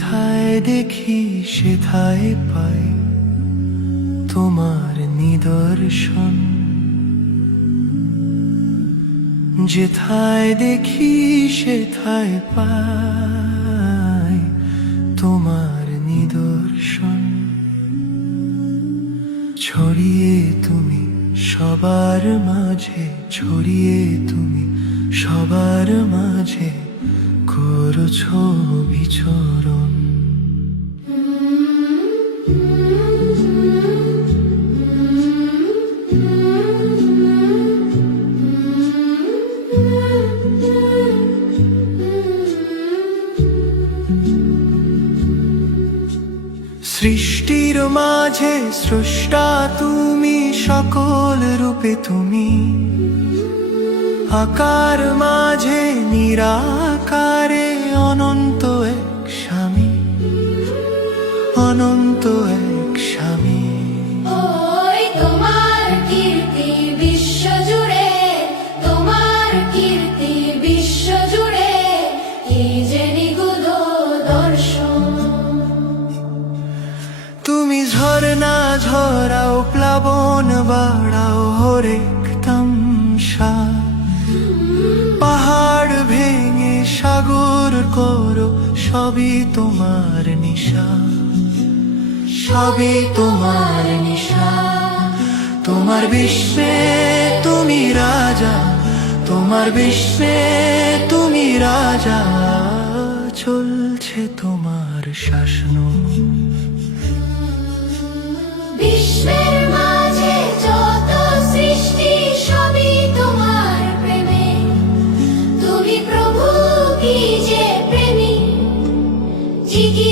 যেথায় দেখি সেথায় পাই তোমার নিদর্শন। যেথায় দেখি সেথায় পাই তোমার নিদর্শন। ছড়িয়ে তুমি সবার মাঝে, ছড়িয়ে তুমি সবার মাঝে করছো বিচরণ। সৃষ্টির মাঝে স্রষ্টা তুমি, সকল রূপে তুমি। আকার মাঝে নিরাকারে অনন্ত এক স্বামী, অনন্ত এক স্বামী। ওই তোমার কীর্তি বিশ্ব জুড়ে, তোমার কীর্তি বিশ্ব জুড়ে, এই যে নিগুদ দর্শন। তুমি ঝরনা ঝরাও, প্লাবন বাড়াও, হরেক তামসা। পাহাড় ভেঙে সাগর করো, সবই তোমার নিশা, সবই তোমার নিশা। তোমার বিশ্বে তুমি রাজা, তোমার বিশ্বে তুমি রাজা। চলছে তোমার শাসন। বিশ্বের মাঝে যত সৃষ্টি সবই তোমার প্রেমে। তুমি প্রভু কি যে প্রেমী, জিগি